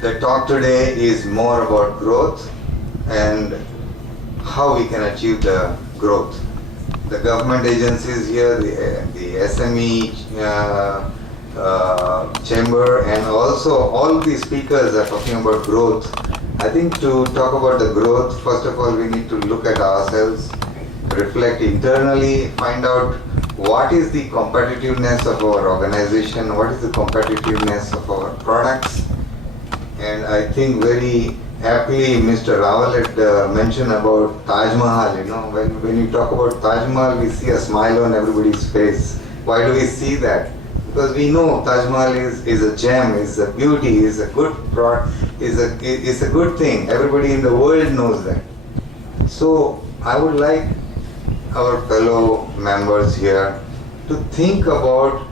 The talk today is more about growth and how we can achieve the growth. The government agencies here, the SME chamber, and also all the speakers are talking about growth. I think to talk about the growth, first of all, we need to look at ourselves, reflect internally, find out what is the competitiveness of our organization, what is the competitiveness of our products. And I think very happily Mr. Rawal had mentioned about Taj Mahal. When you talk about Taj Mahal, we see a smile on everybody's face. Why do we see that? Because we know Taj Mahal is a gem, is a beauty, is a good product, is a good thing. Everybody in the world knows that. So I would like our fellow members here to think about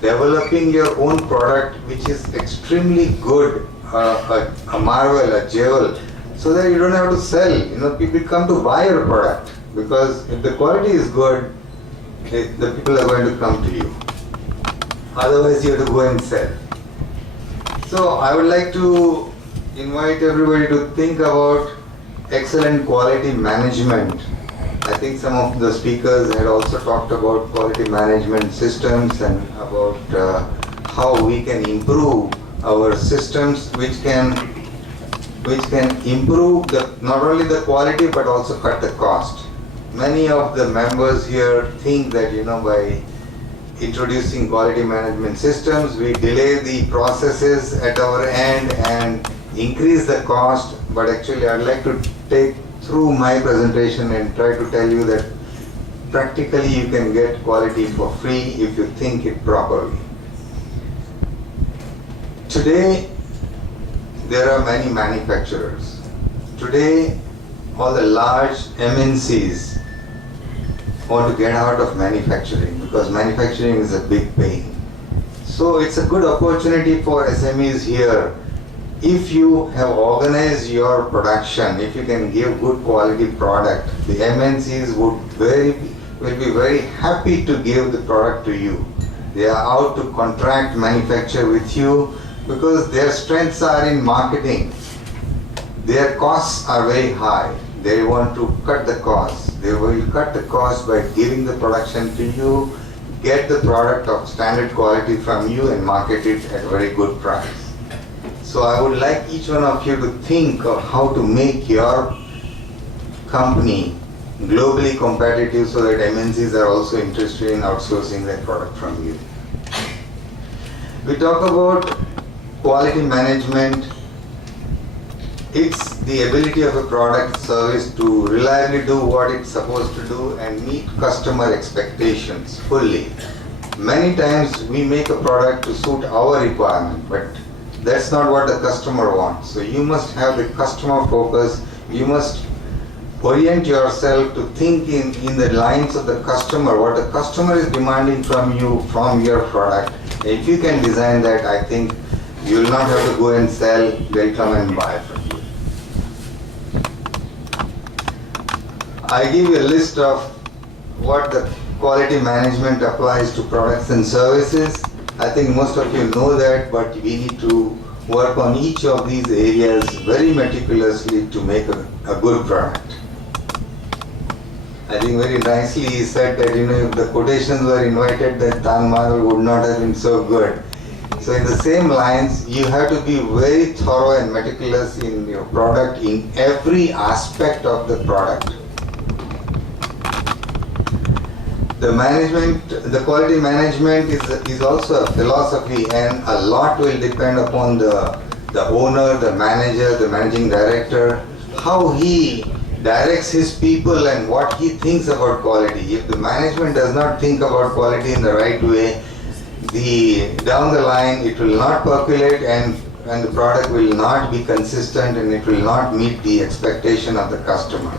developing your own product which is extremely good, a marvel, a jewel, so that you don't have to sell. People come to buy your product because if the quality is good, the people are going to come to you. Otherwise, you have to go and sell. So I would like to invite everybody to think about excellent quality management. I think some of the speakers had also talked about quality management systems and about how we can improve our systems which can improve not only the quality but also cut the cost. Many of the members here think that by introducing quality management systems we delay the processes at our end and increase the cost, but actually I'd like to take through my presentation and try to tell you that practically you can get quality for free if you think it properly. Today, there are many manufacturers. Today, all the large MNCs want to get out of manufacturing because manufacturing is a big pain. So it's a good opportunity for SMEs here. If you have organized your production, if you can give good quality product, the MNCs will be very happy to give the product to you. They are out to contract manufacture with you because their strengths are in marketing. Their costs are very high. They want to cut the costs. They will cut the cost by giving the production to you, get the product of standard quality from you and market it at a very good price. So I would like each one of you to think of how to make your company globally competitive so that MNCs are also interested in outsourcing their product from you. We talk about quality management. It's the ability of a product service to reliably do what it's supposed to do and meet customer expectations fully. Many times we make a product to suit our requirement, but that's not what the customer wants. So you must have the customer focus. You must orient yourself to think in the lines of the customer, what the customer is demanding from you, from your product. If you can design that, I think you will not have to go and sell, they'll come and buy from you. I give you a list of what the quality management applies to products and services. I think most of you know that, but we need to work on each of these areas very meticulously to make a good product. I think very nicely he said that if the quotations were invited, then Taj Mahal would not have been so good. So in the same lines, you have to be very thorough and meticulous in your product in every aspect of the product. The quality management is also a philosophy, and a lot will depend upon the owner, the manager, the managing director, how he directs his people and what he thinks about quality. If the management does not think about quality in the right way, down the line it will not percolate and the product will not be consistent and it will not meet the expectation of the customer.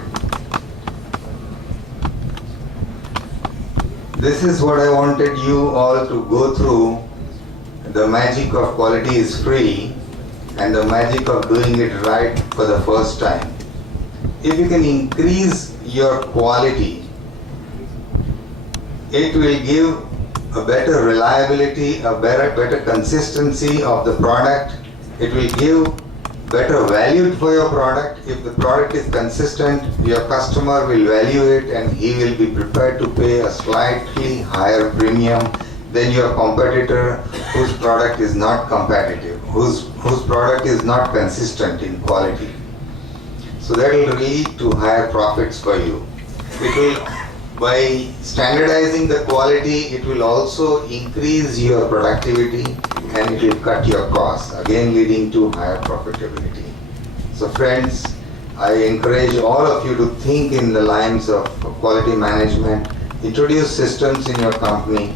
This is what I wanted you all to go through. The magic of quality is free and the magic of doing it right for the first time. If you can increase your quality, it will give a better reliability, a better consistency of the product. It will give better valued for your product. If the product is consistent, your customer will value it and he will be prepared to pay a slightly higher premium than your competitor whose product is not competitive, whose product is not consistent in quality. So that will lead to higher profits for you. It will, by standardizing the quality, it will also increase your productivity and it will cut your costs, again leading to higher profitability. So friends, I encourage all of you to think in the lines of quality management, introduce systems in your company,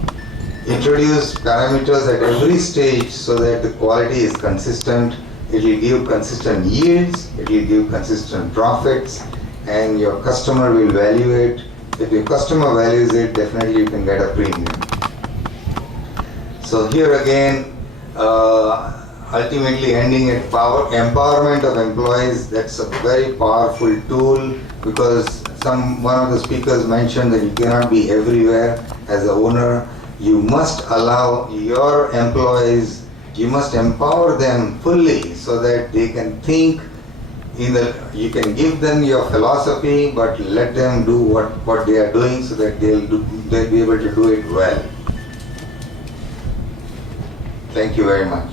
introduce parameters at every stage so that the quality is consistent. It will give consistent yields, it will give consistent profits, and your customer will value it. If your customer values it, definitely you can get a premium. So here again, ultimately ending at empowerment of employees. That's a very powerful tool, because one of the speakers mentioned that you cannot be everywhere as an owner. You must allow your employees, you must empower them fully so that they can think. You can give them your philosophy, but let them do what they are doing so that they'll be able to do it well. Thank you very much.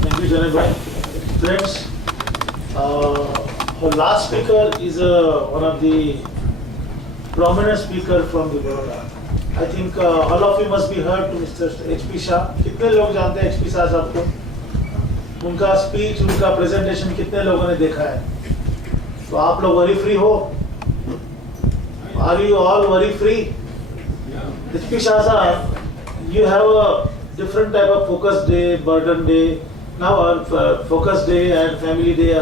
Thank you, Janay. Friends, our last speaker is one of the prominent speaker from the Baroda. I think all of you must be heard to Mr. HP Shah. कितने लोग जानते हैं HP Shah साहब को? उनका speech, उनका presentation कितने लोगों ने देखा है? तो आप लोग वरी फ्री हो? Are you all very free? HP Shah sahab, you have a different type of focus day, burden day. Now focus day and family day.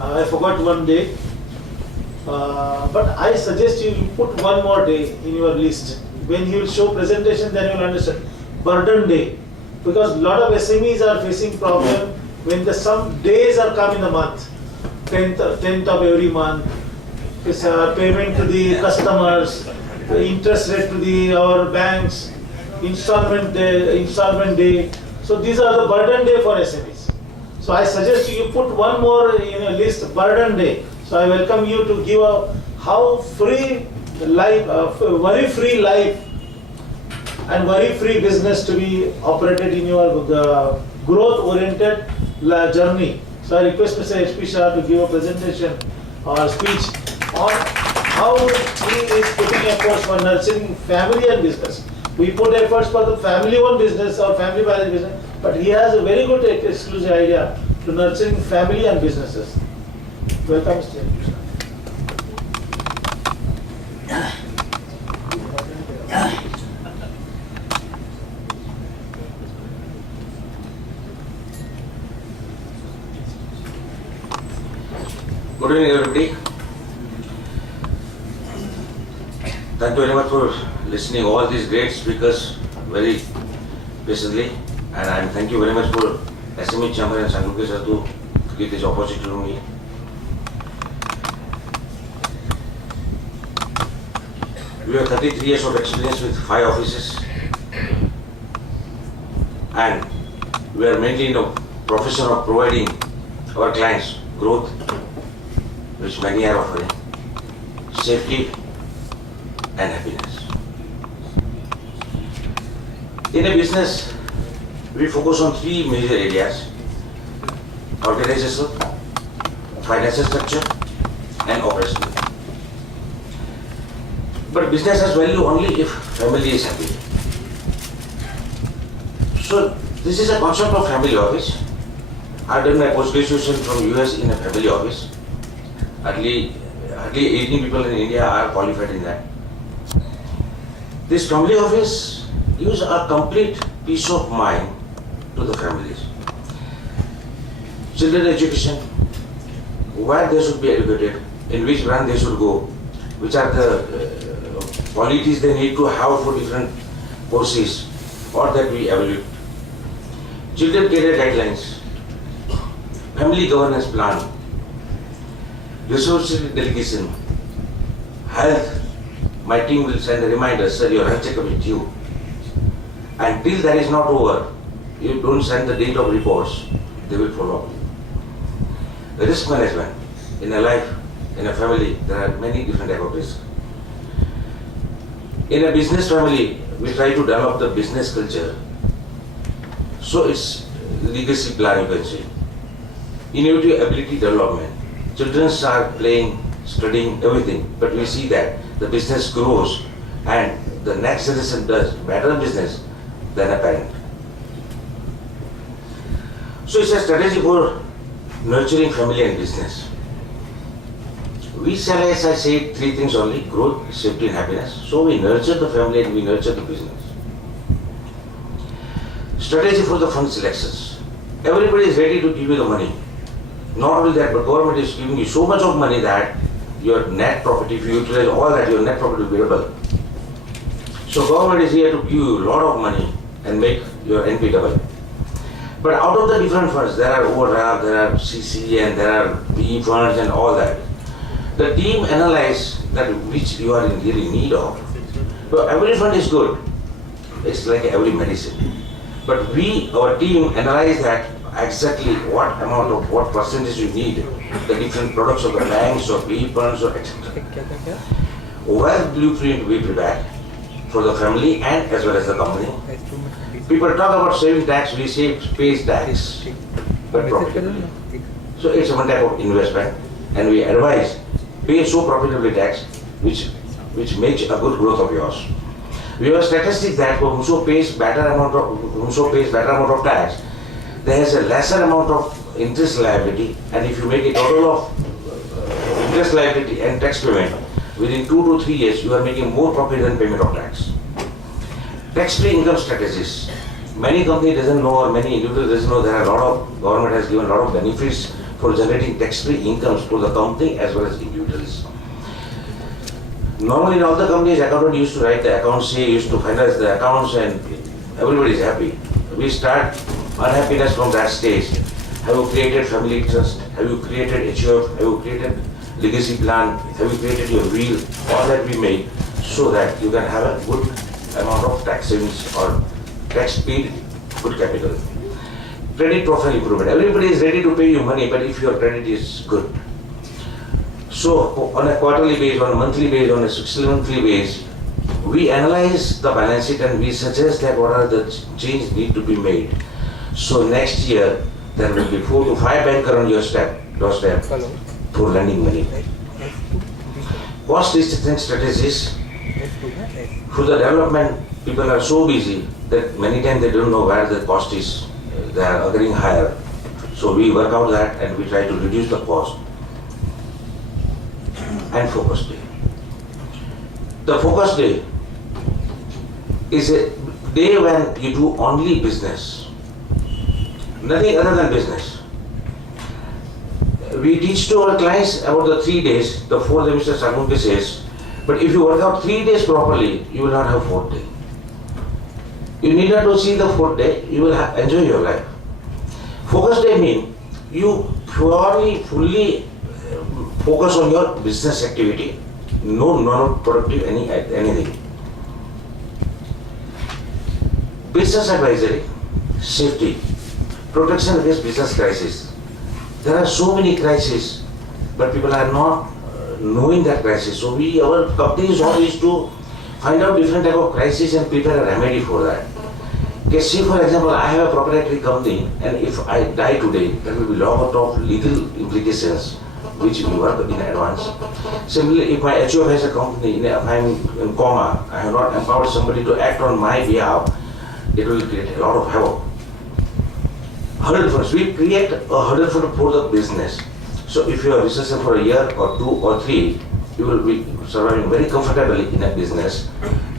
I forgot one day. But I suggest you put one more day in your list. When he will show presentation, then you will understand. Burden day. Because a lot of SMEs are facing problem when some days are come in the month. 10th of every month. Payment to the customers, interest rate to our banks, installment day. So these are the burden day for SMEs. So I suggest you put one more in a list, burden day. So I welcome you to give how free life, worry free life and worry free business to be operated in your growth oriented journey. So I request Mr. HP Shah to give a presentation or speech on how he is putting efforts for nurturing family and business. We put efforts for the family-owned business or family-managed business, but he has a very good exclusive idea to nurturing family and businesses. Welcome, Mr. Good evening, everybody. Thank you very much for listening all these great speakers very patiently, and I thank you very much for SME Chairman and Sanguke sir to give this opportunity to me. We have 33 years of experience with 5 offices, and we are mainly in the profession of providing our clients growth, which many are offering, safety and happiness. In a business, we focus on 3 major areas: organization, financial structure and operational. But business has value only if family is happy. So this is a concept of family office. I've done my post-graduation from US in a family office. Hardly 18 people in India are qualified in that. This family office gives a complete peace of mind to the families. Children education, where they should be educated, in which branch they should go, which are the qualities they need to have for different courses, or that we evaluate. Children career guidelines, family governance plan, resource delegation, health. My team will send a reminder, sir, your health checkup is due. Until that is not over, you don't send the date of reports, they will follow up. The risk management in a life, in a family, there are many different types of risks. In a business family, we try to develop the business culture. So it's legacy plan, you can say. Innovative ability development. Children are playing, studying, everything, but we see that the business grows and the next generation does better business than a parent. So it's a strategy for nurturing family and business. We shall, as I said, three things only: growth, safety and happiness. So we nurture the family and we nurture the business. Strategy for the fund selections. Everybody is ready to give you the money. Not only that, but government is giving you so much of money that your net profit, if you utilize all that, your net profit will be double. So government is here to give you a lot of money and make your NP double. But out of the different funds, there are overdraft, there are CC and there are PE funds and all that. The team analyze that which you are in really need of. So every fund is good. It's like every medicine. But our team analyze that exactly what amount of what percentage you need, the different products of the banks or PE funds or etc. Well blueprint we prepare for the family and as well as the company. People talk about saving tax, we say pays tax, but profitably. So it's one type of investment and we advise pay so profitably tax which makes a good growth of yours. We have a statistic that whoso pays better amount of tax, there is a lesser amount of interest liability, and if you make a total of interest liability and tax payment, within 2 to 3 years you are making more profit than payment of tax. Tax-free income strategies. Many companies doesn't know or many individuals doesn't know there are a lot of, government has given a lot of benefits for generating tax-free incomes to the company as well as individuals. Normally in all the companies, accountant used to write the accounts, used to finalize the accounts and everybody is happy. We start unhappiness from that stage. Have you created family trust? Have you created HUF? Have you created legacy plan? Have you created your will? All that we make so that you can have a good amount of tax savings or tax paid good capital. Credit profile improvement. Everybody is ready to pay you money, but if your credit is good. So on a quarterly basis, on a monthly basis, on a 6-monthly basis, we analyze the balance sheet and we suggest that what are the changes need to be made. So next year there will be 4 to 5 bankers on your doorstep for lending money. Cost restriction strategies. For the development, people are so busy that many times they don't know where the cost is. They are occurring higher. So we work out that and we try to reduce the cost. And focus day. The focus day is a day when you do only business, nothing other than business. We teach to our clients about the 3 days, the 4th day Mr. Sangunke says, but if you work out 3 days properly, you will not have 4th day. You need not to see the 4th day, you will enjoy your life. Focus day means you purely, fully focus on your business activity, no non-productive anything. Business advisory, safety, protection against business crisis. There are so many crises, but people are not knowing that crisis. So our company is always to find out different type of crisis and prepare a remedy for that. Okay, see for example, I have a proprietary company and if I die today, there will be a lot of legal implications which we work in advance. Similarly, if my HUF has a company, if I am in coma, I have not empowered somebody to act on my behalf, it will create a lot of havoc. Hurdle funds, we create a hurdle fund for the business. So if you are recession for a year or 2 or 3, you will be surviving very comfortably in a business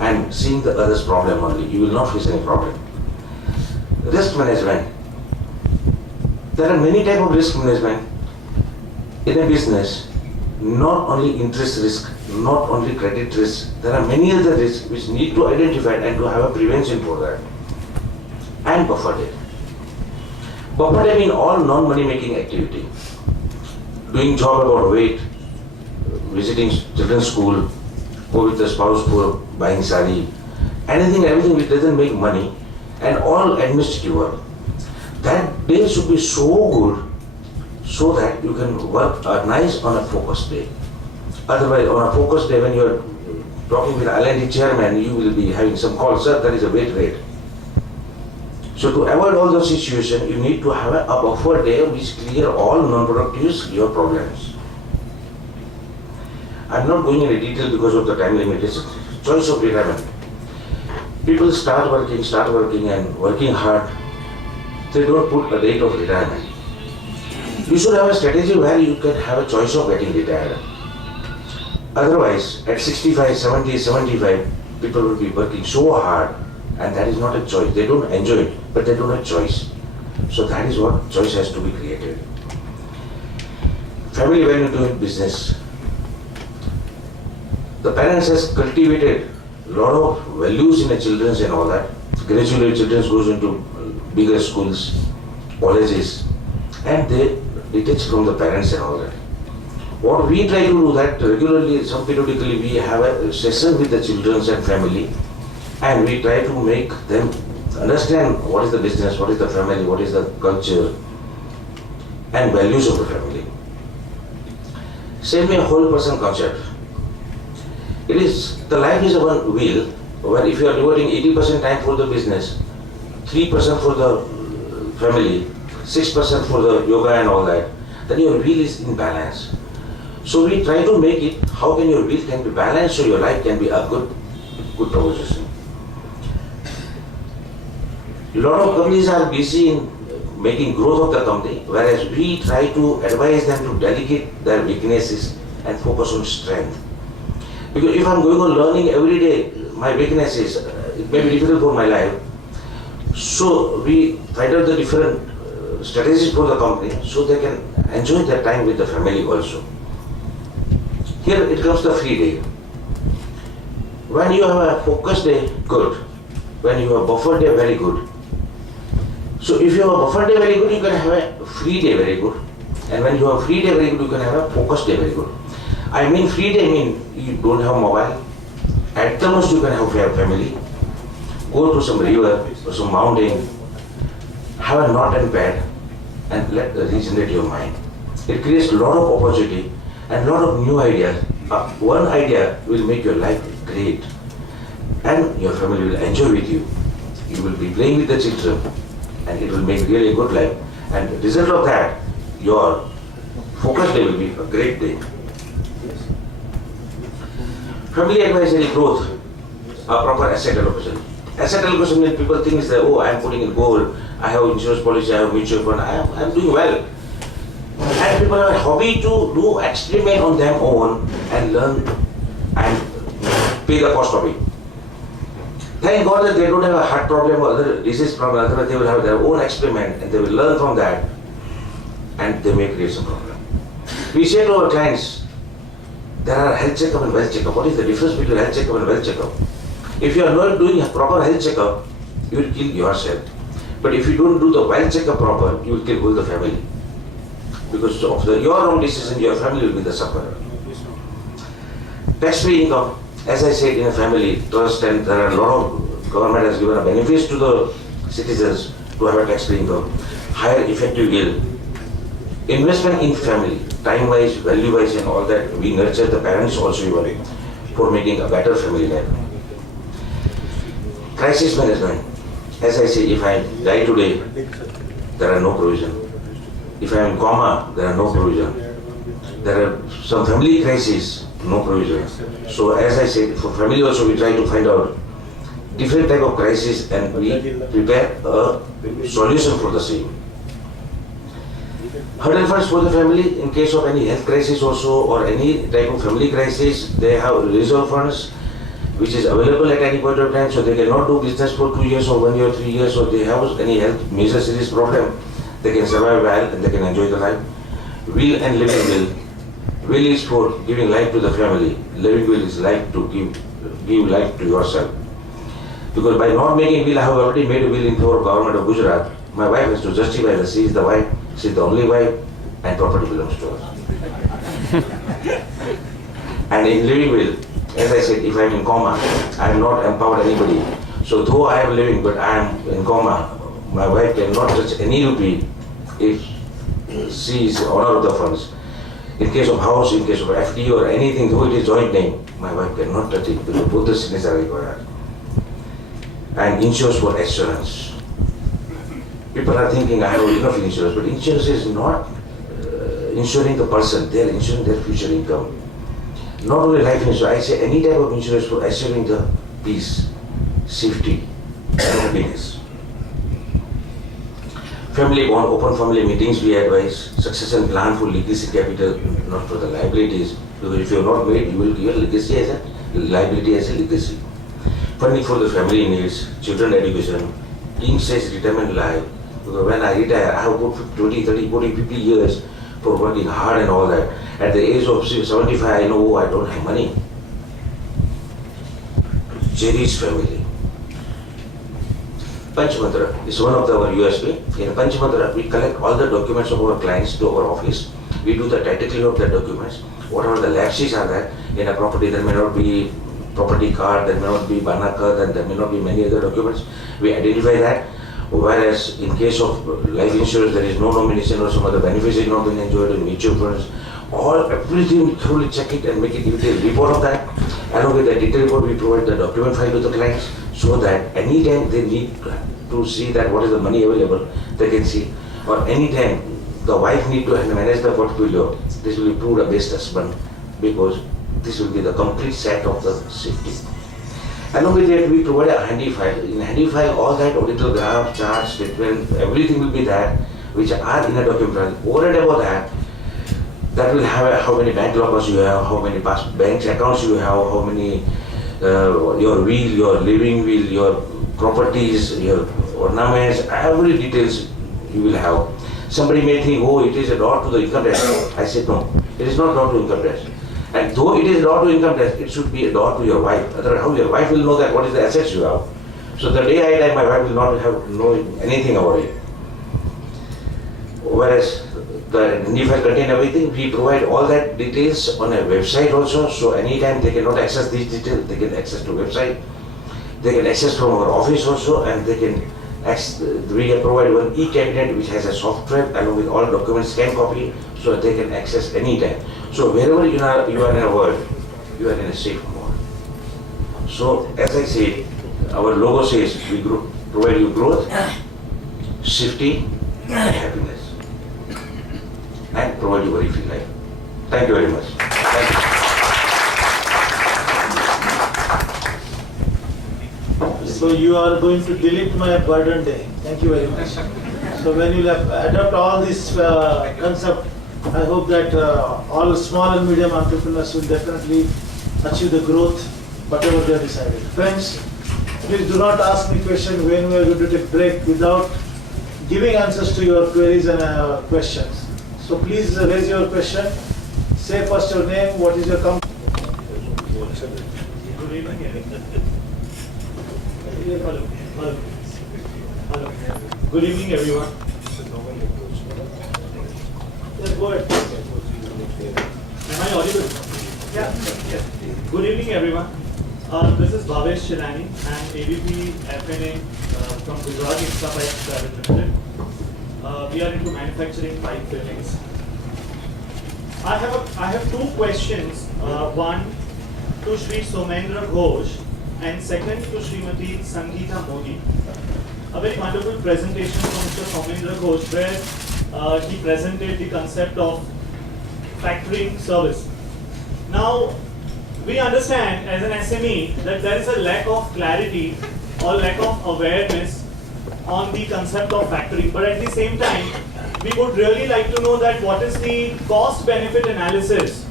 and seeing the other's problem only. You will not face any problem. Risk management. There are many types of risk management in a business, not only interest risk, not only credit risk, there are many other risks which need to identify and to have a prevention for that. And buffer day. Buffer day means all non-money making activity. Doing job about weight, visiting children's school, go with the spouse for buying sari, anything, everything which doesn't make money, and all administrative work. That day should be so good so that you can work nice on a focused day. Otherwise, on a focused day when you are talking with L&D chairman, you will be having some call, sir, there is a wait rate. So to avoid all those situations, you need to have a buffer day which clear all non-productive your problems. I'm not going into detail because of the time limit. It's a choice of retirement. People start working and working hard. They don't put a date of retirement. You should have a strategy where you can have a choice of getting retired. Otherwise, at 65, 70, 75, people will be working so hard, and that is not a choice. They don't enjoy it, but they don't have choice. So that is what choice has to be created. Family, when you do business, the parents has cultivated a lot of values in the children and all that. Gradually, children goes into bigger schools, colleges, and they detach from the parents and all that. What we try to do that regularly, some periodically, we have a session with the children and family, and we try to make them understand what is the business, what is the family, what is the culture, and values of the family. Same way, whole person concept. It is, the life is a one wheel, where if you are devoting 80% time for the business, 3% for the family, 6% for the yoga and all that, then your wheel is in balance. So we try to make it, how can your wheel can be balanced so your life can be a good proposition. A lot of companies are busy in making growth of the company, whereas we try to advise them to delegate their weaknesses and focus on strength. Because if I'm going on learning every day, my weaknesses, it may be difficult for my life. So we find out the different strategies for the company so they can enjoy their time with the family also. Here it comes the free day. When you have a focused day, good. When you have a buffer day, very good. So if you have a buffer day very good, you can have a free day very good. And when you have a free day very good, you can have a focused day very good. I mean free day mean you don't have mobile. At the most you can have family. Go to some river or some mountain, have a knot and pad, and let regenerate your mind. It creates a lot of opportunity and a lot of new ideas. One idea will make your life great, and your family will enjoy with you. You will be playing with the children, and it will make really a good life. And the result of that, your focus day will be a great day. Family advisory growth, a proper asset allocation. Asset allocation means people think is that, oh, I am putting in gold, I have insurance policy, I have mutual fund, I am doing well. And people have a hobby to do experiment on their own and learn and pay the cost of it. Thank God that they don't have a heart problem or other disease problem, otherwise they will have their own experiment and they will learn from that and they may create some problem. We say to our clients, there are health checkup and wealth checkup. What is the difference between health checkup and wealth checkup? If you are not doing a proper health checkup, you will kill yourself. But if you don't do the wealth checkup proper, you will kill whole the family. Because of your own decision, your family will be the sufferer. Tax-free income, as I said, in a family trust, and there are a lot of government has given a benefits to the citizens to have a tax-free income, higher effective yield, investment in family, time-wise, value-wise, and all that. We nurture the parents also even for making a better family life. Crisis management. As I say, if I die today, there are no provision. If I am in coma, there are no provision. There are some family crises, no provision. So as I said, for family also we try to find out different type of crisis and we prepare a solution for the same. Hurdle funds for the family in case of any health crisis also or any type of family crisis, they have reserve funds which is available at any point of time, so they cannot do business for 2 years or 1 year, 3 years, or they have any health major serious problem, they can survive well and they can enjoy the life. Will and living will. Will is for giving life to the family. Living will is life to give life to yourself. Because by not making will, I have already made a will in favor of government of Gujarat. My wife has to justify that she is the wife, she is the only wife, and property belongs to her. And in living will, as I said, if I am in coma, I am not empowered anybody. So though I am living, but I am in coma, my wife cannot touch any rupee if she is owner of the funds. In case of house, in case of FD or anything, though it is joint name, my wife cannot touch it because both the signatures are required. And insurance for assurance. People are thinking I have enough insurance, but insurance is not insuring the person, they are insuring their future income. Not only life insurance, I say any type of insurance for assuring the peace, safety, and happiness. Family bond, open family meetings we advise, succession plan for legacy capital, not for the liabilities. Because if you have not made, you will give a legacy as a liability as a legacy. Funding for the family needs, children education, king size retirement life. Because when I retire, I have put 20, 30, 40, 50 years for working hard and all that. At the age of 75, I know I don't have money. Cherish family. Panchamantra is one of our USP. In Panchamantra, we collect all the documents of our clients to our office. We do the title clear of the documents. Whatever the lapses are there in a property, there may not be property card, there may not be banaka, then there may not be many other documents. We identify that. Whereas in case of life insurance, there is no nomination or some other benefits is not being enjoyed in mutual funds. Everything we thoroughly check it and make a detailed report of that. Along with the detailed report, we provide the document file to the clients so that anytime they need to see that what is the money available, they can see. Or anytime the wife need to manage the portfolio, this will be proved a best husband because this will be the complete set of the safety. Along with that, we provide a handy file. In handy file, all that auditor graph, chart, statement, everything will be there, which are in a document file. Over and above that, that will have how many bank lockers you have, how many past bank accounts you have, how many your will, your living will, your properties, your ornaments, every details you will have. Somebody may think, oh, it is a dot to the income tax. I said no, it is not dot to income tax. And though it is dot to income tax, it should be a dot to your wife. Otherwise, how your wife will know that what is the assets you have. So the day I die, my wife will not have know anything about it. Whereas the ND file contain everything, we provide all that details on a website also. So anytime they cannot access these details, they can access to website. They can access from our office also, and they can access. We provide one e-cabinet which has a software along with all documents scan copy, so that they can access anytime. So wherever you are in a world, you are in a safe mode. So as I said, our logo says we provide you growth, safety, and happiness, and provide you very free life. Thank you very much. Thank you. So you are going to delete my burden day. Thank you very much. So when you adopt all this concept, I hope that all small and medium entrepreneurs will definitely achieve the growth, whatever they have decided. Friends, please do not ask me question when we are going to take break without giving answers to your queries and questions. So please raise your question. Say first your name, what is your company. Good evening. Hello. Good evening, everyone. Yes, go ahead. Am I audible? Yeah. Good evening, everyone. This is Bhavesh Shilani. I'm AVP FNA from Gujarat Insta Pipes Private Limited. We are into manufacturing pipe fittings. I have two questions. One to Shri Somendra Ghosh and second to Srimati Sangeeta Modi. A very wonderful presentation from Mr. Somendra Ghosh where he presented the concept of factoring service. Now, we understand as an SME that there is a lack of clarity or lack of awareness on the concept of factoring, but at the same time, we would really like to know that what is the cost-benefit analysis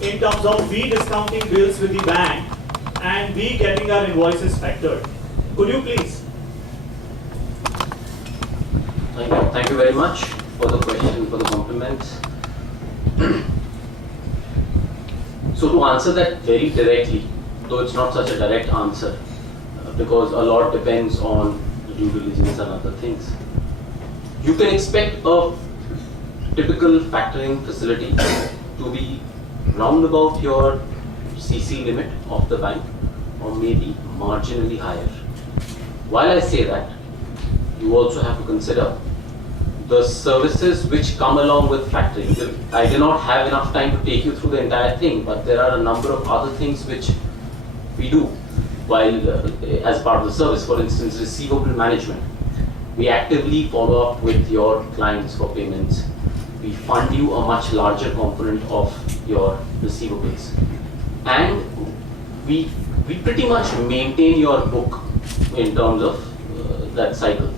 in terms of we discounting bills with the bank and we getting our invoices factored. Could you please? Thank you very much for the question, for the compliments. So to answer that very directly, though it's not such a direct answer, because a lot depends on the due diligence and other things. You can expect a typical factoring facility to be round about your CC limit of the bank or maybe marginally higher. While I say that, you also have to consider the services which come along with factoring. I do not have enough time to take you through the entire thing, but there are a number of other things which we do while as part of the service. For instance, receivable management. We actively follow up with your clients for payments. We fund you a much larger component of your receivables. And we pretty much maintain your book in terms of that cycle.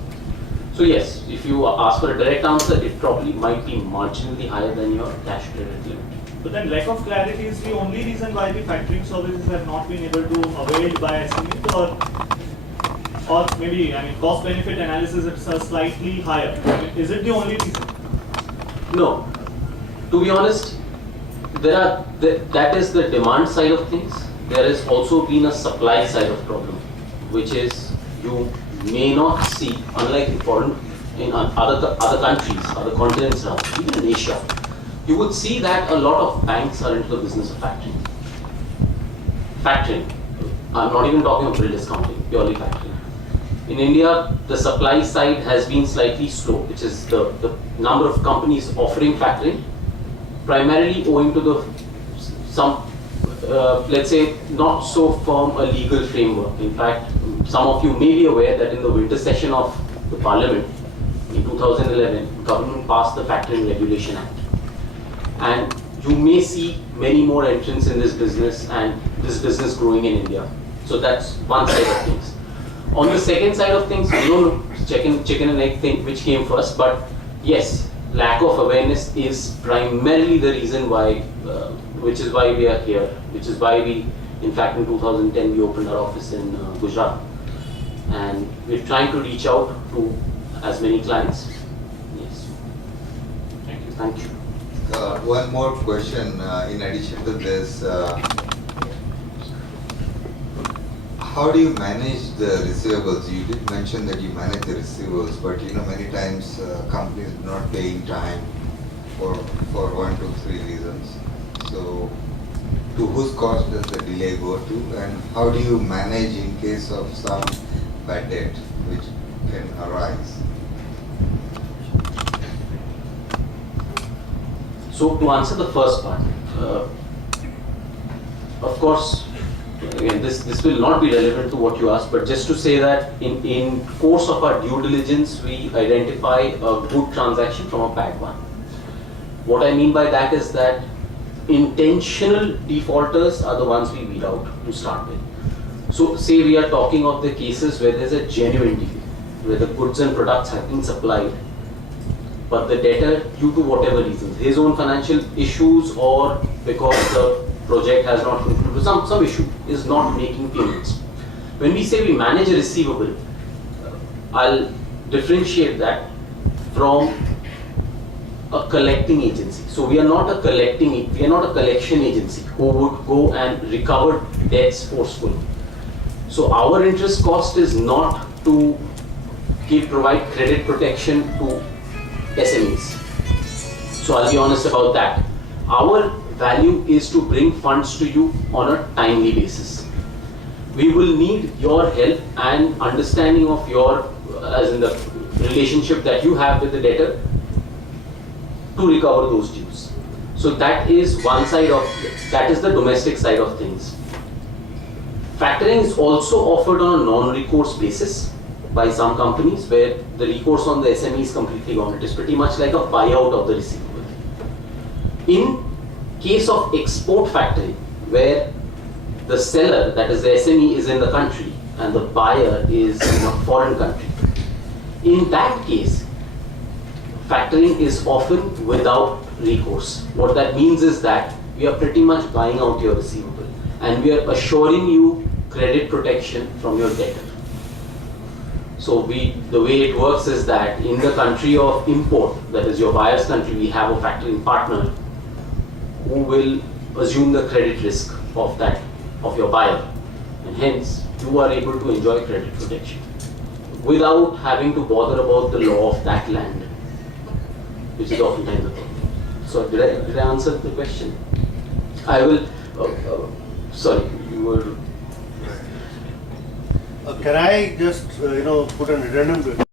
So yes, if you ask for a direct answer, it probably might be marginally higher than your cash credit limit. But then lack of clarity is the only reason why the factoring services have not been able to availed by SMEs, or maybe, I mean, cost benefit analysis is slightly higher. I mean, is it the only reason? No. To be honest, that is the demand side of things. There has also been a supply side of problem, which is you may not see, unlike in other countries, other continents rather, even in Asia, you would see that a lot of banks are into the business of factoring. Factoring. I'm not even talking of bill discounting, purely factoring. In India, the supply side has been slightly slow, which is the number of companies offering factoring, primarily owing to some, let's say, not so firm a legal framework. In fact, some of you may be aware that in the winter session of the Parliament in 2011, government passed the Factoring Regulation Act. And you may see many more entrants in this business and this business growing in India. So that's one side of things. On the second side of things, we don't know chicken and egg thing which came first, but yes, lack of awareness is primarily the reason why, which is why we are here, which is why we, in fact, in 2010 we opened our office in Gujarat, and we're trying to reach out to as many clients. Yes. Thank you. Thank you. One more question in addition to this. How do you manage the receivables? You did mention that you manage the receivables, but many times companies do not pay in time for 1, 2, 3 reasons. So, to whose cost does the delay go to, and how do you manage in case of some bad debt which can arise? So to answer the first part, of course, again, this will not be relevant to what you asked, but just to say that in course of our due diligence, we identify a good transaction from a bad one. What I mean by that is that intentional defaulters are the ones we weed out to start with. So say we are talking of the cases where there's a genuine deal, where the goods and products have been supplied, but the debtor, due to whatever reasons, his own financial issues or because the project has not concluded, some issue, is not making payments. When we say we manage a receivable, I'll differentiate that from a collecting agency. So we are not a collection agency who would go and recover debts forcefully. So our interest cost is not to provide credit protection to SMEs. So I'll be honest about that. Our value is to bring funds to you on a timely basis. We will need your help and understanding of your, as in the relationship that you have with the debtor, to recover those dues. So that is one side of, that is the domestic side of things. Factoring is also offered on a non-recourse basis by some companies where the recourse on the SME is completely gone. It is pretty much like a buyout of the receivable. In case of export factoring, where the seller, that is the SME, is in the country and the buyer is in a foreign country, in that case, factoring is often without recourse. What that means is that we are pretty much buying out your receivable and we are assuring you credit protection from your debtor. So the way it works is that in the country of import, that is your buyer's country, we have a factoring partner who will assume the credit risk of your buyer, and hence you are able to enjoy credit protection without having to bother about the law of that land, which is oftentimes the problem. So did I answer the question? I will. Sorry, you were. Can I just, put an addendum to it?